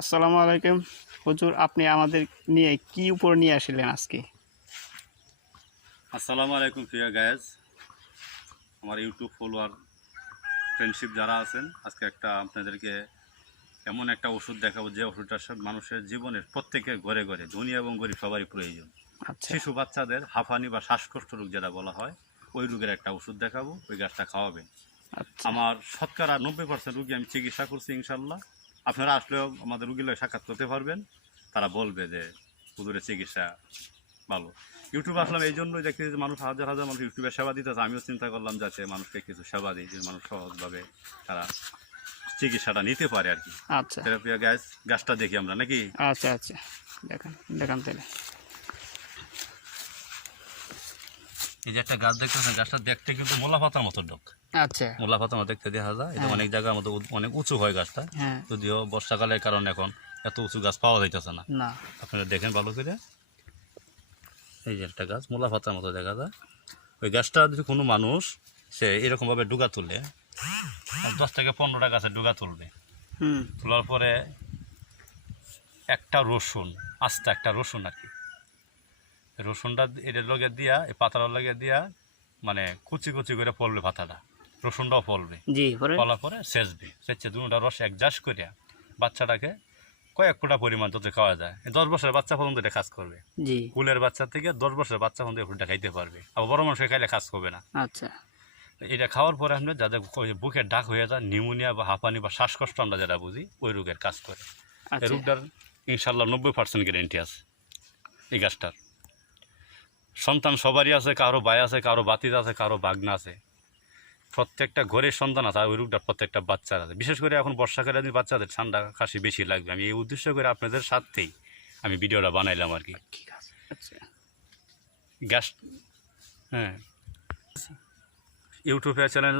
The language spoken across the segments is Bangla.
আসসালামু আলাইকুম হুজুর, আপনি আমাদের নিয়ে কি উপর নিয়ে আসলেন আজকে? আসসালামু আলাইকুম প্রিয় গায়েস, আমার ইউটিউব ফলোয়ার ফ্রেন্ডশিপ যারা আছেন, আজকে আপনাদেরকে এমন একটা ওষুধ দেখাবো যে ওষুধটা সব মানুষের জীবনের প্রত্যেকের ঘরে ঘরে, ধনী এবং গরিব সবারই প্রয়োজন। আচ্ছা শিশু বাচ্চাদের হাঁফানি বা শ্বাসকষ্ট রোগ যেটা বলা হয়, ওই রোগের একটা ওষুধ দেখাবো, ওই গাছটা খাওয়াবেন। আচ্ছা আমার শতকরা 90% রোগী আমি চিকিৎসা করছি ইনশাল্লাহ। আপনারা আসলেও আমাদের রোগীর লগে সাক্ষাৎ করতে পারবেন, তারা বলবে যে হুজুরের চিকিৎসা ভালো। ইউটিউবে আসলাম এই জন্যই দেখি যে মানুষ হাজার হাজার মানুষ ইউটিউবে সেবা দিতেছে। আমিও চিন্তা করলাম যাতে মানুষকে কিছু সেবা দিই, যে মানুষ সহজভাবে তারা চিকিৎসাটা নিতে পারে আর কি। আচ্ছা থেরাপিয়া গাছটা দেখি আমরা নাকি। আচ্ছা আচ্ছা দেখান দেখান তাহলে। এই যে একটা গাছ দেখতেছেন, গাছটা দেখতে কিন্তু মোলা পাতার মতো ডোক, আচ্ছা মোলা পাতার মতো দেখতে দেখা যায়। এটা অনেক জায়গার মতো অনেক উঁচু হয় গাছটা, হ্যাঁ যদিও বর্ষাকালের কারণে এখন এত উঁচু গাছ পাওয়া যাইতেছে না। না আপনারা দেখেন ভালো করে, এই যে একটা গাছ মোলা পাতার মতো দেখা যায়। ওই গাছটা যদি কোনো মানুষ সে এরকমভাবে ডুগা তুলে 10 থেকে 15টা গাছের ডুগা তুলবে, হুম তোলার পরে একটা রসুন, আস্তে একটা রসুন আর কি, রসুনটা এটার লগে দিয়া, এই পাতাটার লগে দিয়া মানে কুচি কুচি করে পড়বে পাতাটা, রসুনটাও পড়বে। জি পরে পড়ার পরে সেচছে দুটা রস একজাস করিয়া বাচ্চাটাকে কয়েক ফোঁটা পরিমাণ যত খাওয়া যায়। 10 বছরের বাচ্চা পর্যন্ত এটা কাজ করবে। জি কুলের বাচ্চা থেকে 10 বছরের বাচ্চা পর্যন্ত ফুলটা খাইতে পারবে, আবার বড় মানুষের খাইলে কাজ করবে না। আচ্ছা এটা খাওয়ার পরে আমরা যাদের বুকের ডাক হয়ে যায়, নিউমোনিয়া বা হাঁপানি বা শ্বাসকষ্ট আমরা যেটা বুঝি, ওই রোগের কাজ করে। এই আচ্ছা রোগটার ইনশাল্লাহ 90% গ্যারেন্টি আছে এই গাছটার। সন্তান সবারই আছে, কারো ভাই আছে, কারো বাতিজ আছে, কারো বাগনা আছে, প্রত্যেকটা ঘরের সন্তান আছে। ওই রোগটা প্রত্যেকটা বাচ্চার আছে। বিশেষ করে এখন বর্ষাকালে বাচ্চাদের ঠান্ডা কাশি বেশি লাগবে, আমি এই উদ্দেশ্য করে আপনাদের সাথেই আমি ভিডিওটা বানাইলাম আর কি। ঠিক আছে আচ্ছা গ্যাস, হ্যাঁ, ইউটিউবে চ্যানেল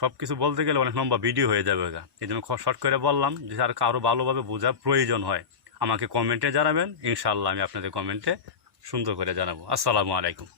সব কিছু বলতে গেলে অনেক লম্বা ভিডিও হয়ে যাবে। এই জন্য শর্ট করে বললাম, যে আর কারো ভালোভাবে বোঝার প্রয়োজন হয় আমাকে কমেন্টে জানাবেন, ইনশাআল্লাহ আমি আপনাদের কমেন্টে সুন্দর করে জানাবো। আসসালামু আলাইকুম।